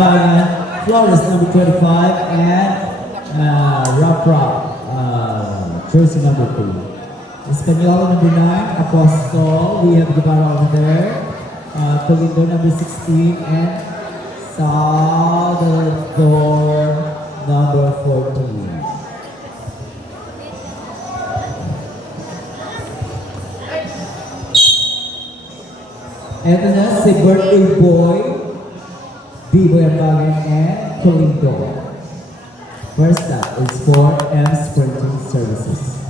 Ambagan, Flores number 25, and jersey number 3. Espanola number 9, Apostol, we have Guevara over there, Toledo number 16, and Salvador number 14. Ito na si birthday boy, B-Boy Ambagan, and Toledo. First up is for M Sprinting Services.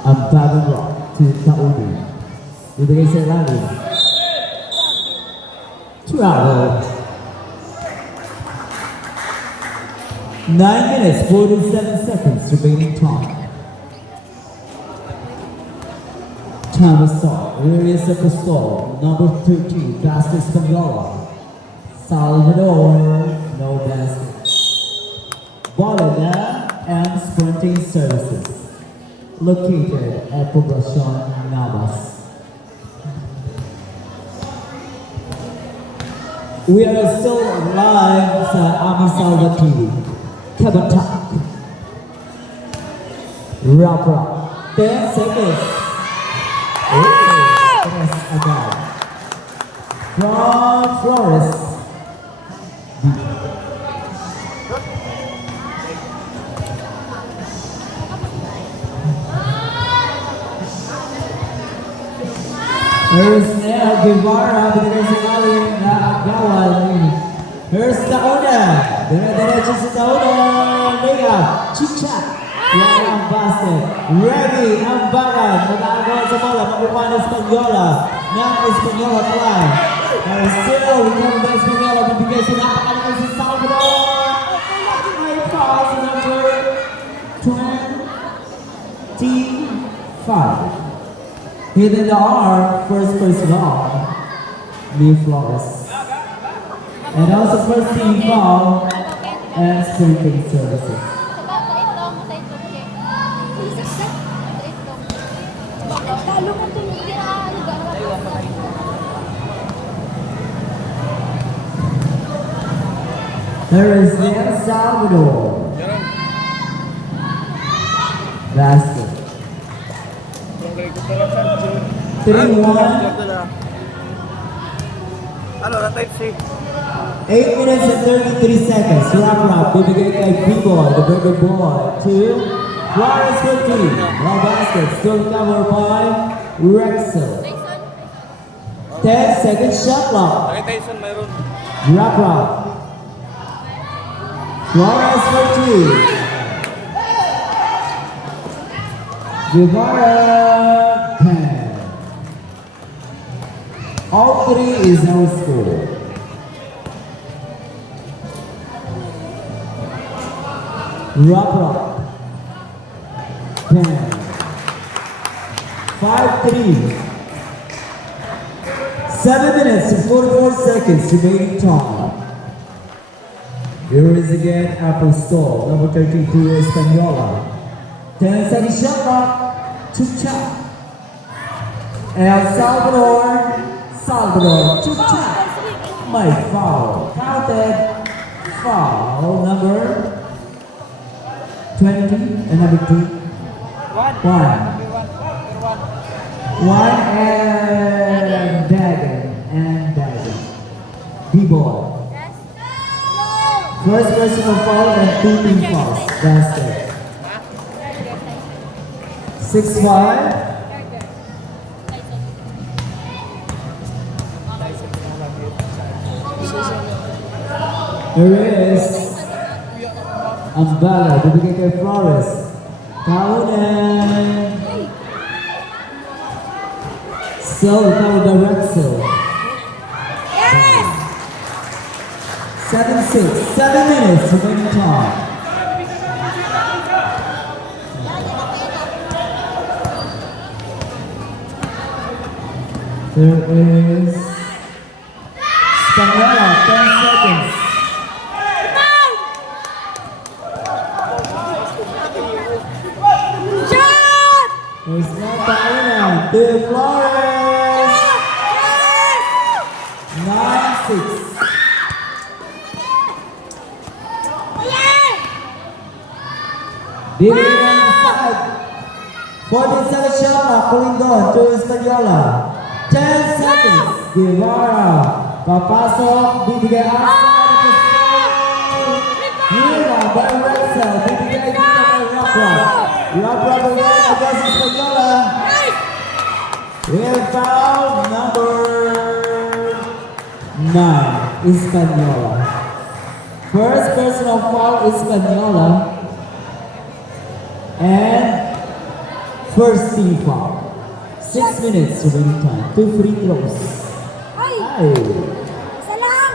Ambagan Rock to Taudi. Ibigay sa ilalim. Travel. 9 minutes, 47 seconds remaining time. Time is start. Where is the pistol? Number 13, Basket Spanola. Salvador, no basket. Bolida and Sprinting Services. Located at Poblacion, Navas. We are still live sa Ami Salva TV. Kabatak. Rap. 10 seconds. Tres agad. From Flores. Here's Nea Guevara, binigay sa galing na agawal. Here's Tauna. Dire-diretso sa Tauna. Nea, Chicha. Yan ang basket. Ready ang baran. Nag-aagawan sa bola. Makukuha ng Espanola. Ng Espanola fly. Pero still, recover by Espanola. Bibigay sa napakalakas si Salvador. May pass number 25. Hitting the arm, first personal, Lee Flores. And also first team foul and Sprinting Services. There is El Salvador. Basket. 3-1. Ano, na type C. 8 minutes and 33 seconds. Wrap. Bibigay kay B-Boy, the burger boy. 2. Flores 15. Long basket. Still covered by Rexel. 10 seconds shot clock. Kay Tyson mayroon. Wrap. Flores 14. Guevara 10. All 3 is our score. Wrap. 10. 5-3. 7 minutes and 44 seconds remaining time. Here is again Apostol, number 32, Espanola. 10 seconds shot clock. Chucha. El Salvador, Chucha. My foul. Counted. Foul number 20 and number 2. 1. 1 and Dagan. B-Boy. First personal foul and 2 team fouls. Basket. 6-5. Here is Ambagan, bibigay kay Flores. Kaunan. Still recovered by Rexel. 7-6, 7 minutes remaining time. There is Spanola, 10 seconds. There's no Tauna. To Flores. 9 9-6. Bibigyan ng side. 47 shot na Colindon to Española. 10 seconds. Guevara. Papasok. Bibigay outside of the score. Hira by Rexel. Bibigay dito kay Rapra. Rapra again against Española. We have foul number 9, Española. First personal foul, Española. And first team foul. 6 minutes remaining time. 2 free throws. Ay! Ay! Isa lang!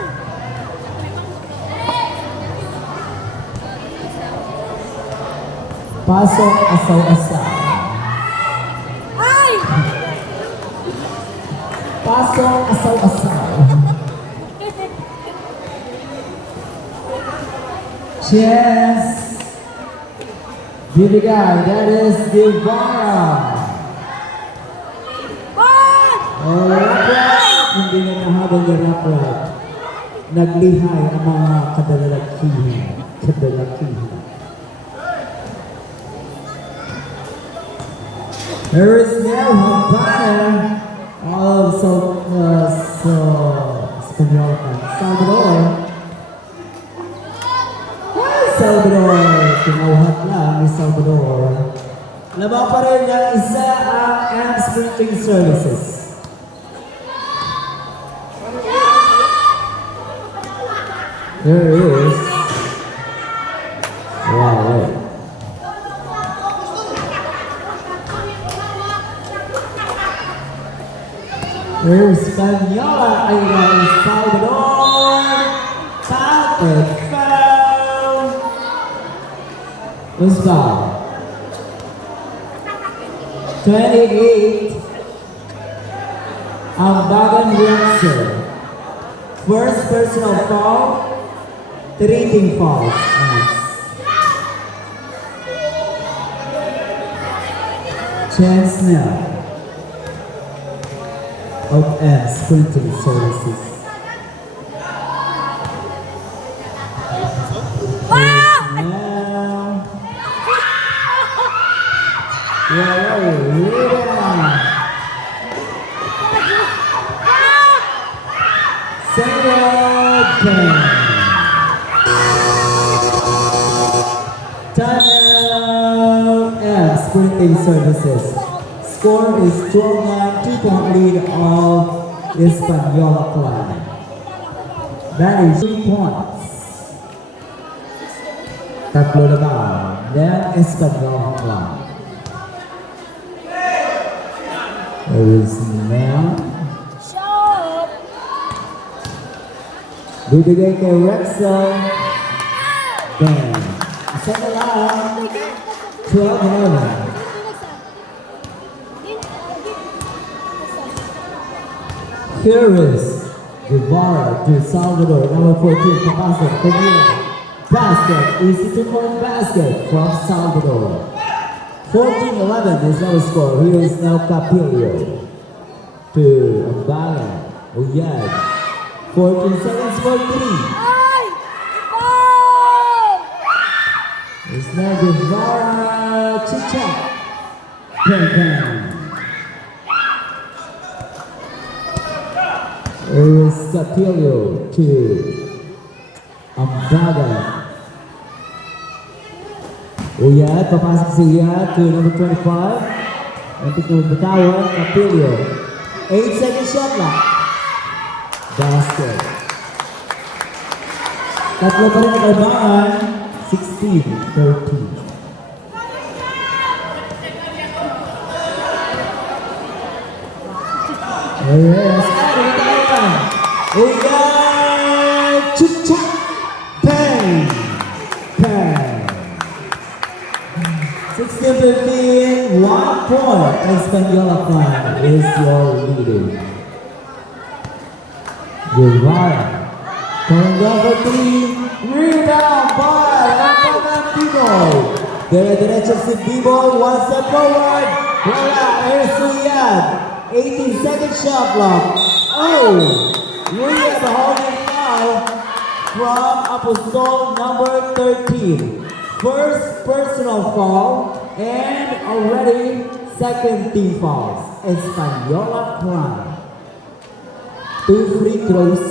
Pasok asaw-asaw. Ay! Pasok asaw-asaw. Chance. Bibigay, that is Guevara. One! Rap-rap. Hindi na nahabol ni Rap-rap. Naglihay ang mga kadalakihan. Kadalakihan. There is now Habana of Espanyol and Salvador. Hi, Salvador! Tinawhat lang ni Salvador. Laban pa rin ng isa ang AMP Sprinting Services. There is. Wow, wait. Española ay El Salvador. Foul. Foul. Who's foul? 28. Ambagan Rexel. First personal foul. 3 team fouls. Chance now of M Sprinting Services. Now, Timeout M Sprinting Services. Score is 12-9, 2-point lead of Española Club. That is 3 points. Tatlo na ba ng Española Club? There is now. Shot! Bibigay kay Rexel. Bang. Isa na lang. 12-11. Here is Guevara to Salvador, number 14, Papasok, Camila. Basket, easy two-point basket from Salvador. 14-11 is our score. Here is now Capilio to Ambagan. Uyad. 14 seconds for 3. Ay! Ball! It's now Guevara, Chicha. Bang, bang. Is Capilio to Ambagan. Uyad, papasok si Uyad to number 25. Nanti to Batawan, Capilio. 8-second shot lang. Basket. Tatlo pa rin ang Ambagan. 16-13. Yes, Uyad, Chicha, bang, bang. 16-15, 1 point. Española Club is your leading. Guevara, coming down for 3, rebound by Ambagan B-Boy. Dire-diretso si B-Boy, 1 step forward. Wala, here's Uyad. 18-second shot clock. Oh! Uyad! have a holding foul from Apostol number 13. First personal foul and already second team fouls. Española Prime. 2 free throws.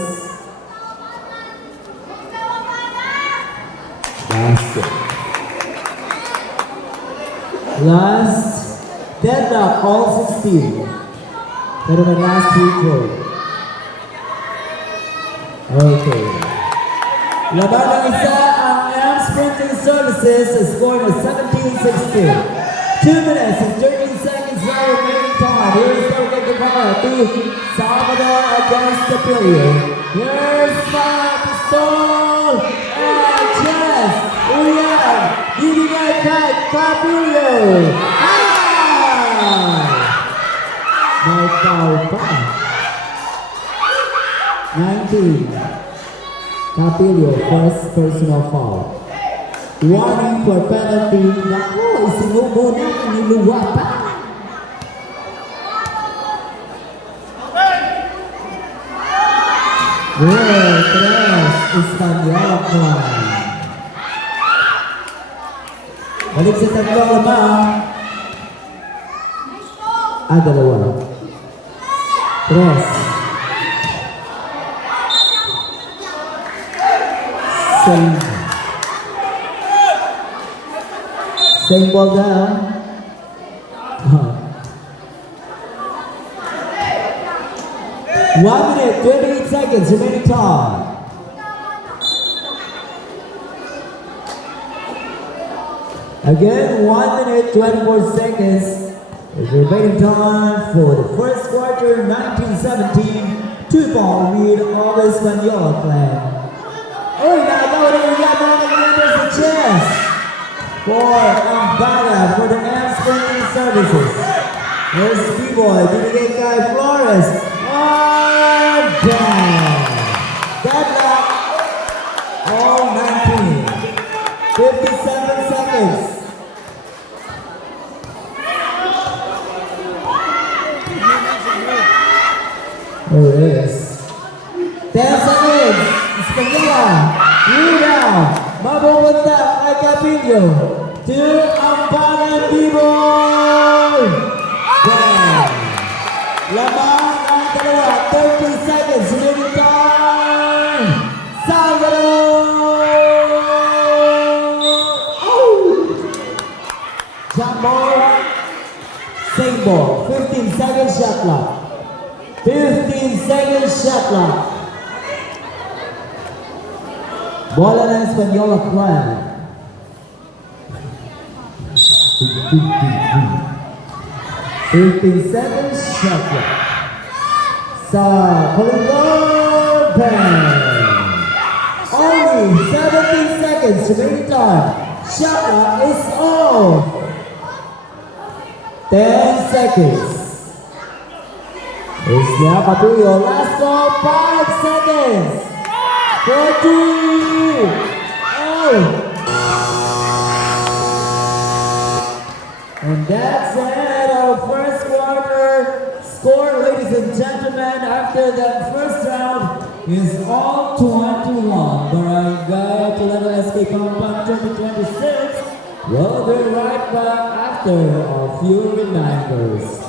Basket. Last deadlock all 16. Pero may last free throw. Okay. Laban ng isa ang M Sprinting Services scoring a 17-16. 2 minutes and 13 seconds now remaining time. Here's Sergio Guevara to Salvador against Capilio. Here's Pistol and Chess. Uriel. Bibigay kay Capilio. May foul pa. 19. Capilio, first personal foul. Warning for penalty. Naku, isinubo na, niluwa pa. Good, tres. Española Prime. Balik sa tatlong lamang. Dalawa. Tres. Same ball down. 1 minute, 28 seconds remaining time. Again, 1 minute, 24 seconds is remaining time for the first quarter, 1917. 2-ball lead of the Española clan. Uy, nakagawa na yung mga members of chess for Ambala for the M Sprinting Services. Here's B-Boy, binigay kay Flores. Down. Deadlock. All 19. 57 seconds. There it is. 10 seconds. Española. Rebound. Mapupunta kay Capillo. To Ambalan B-Boy. Down. Lamang ang dalawa. 30 seconds. Remaining time. Salvador. Jump ball. Same ball. 15 seconds shot clock. 15 seconds shot clock. Bola ng Española Prime. 15 seconds shot clock. Sa Colombo Pen. Only 17 seconds remaining time. Shot clock is off. 10 seconds. It's now Capillo. Last call, 5 seconds. 40. Oh. And that's the end of first quarter score, ladies and gentlemen. After that first round is all 21. Barangay Toledo SK Compound 2026. We'll be right back after a few reminders.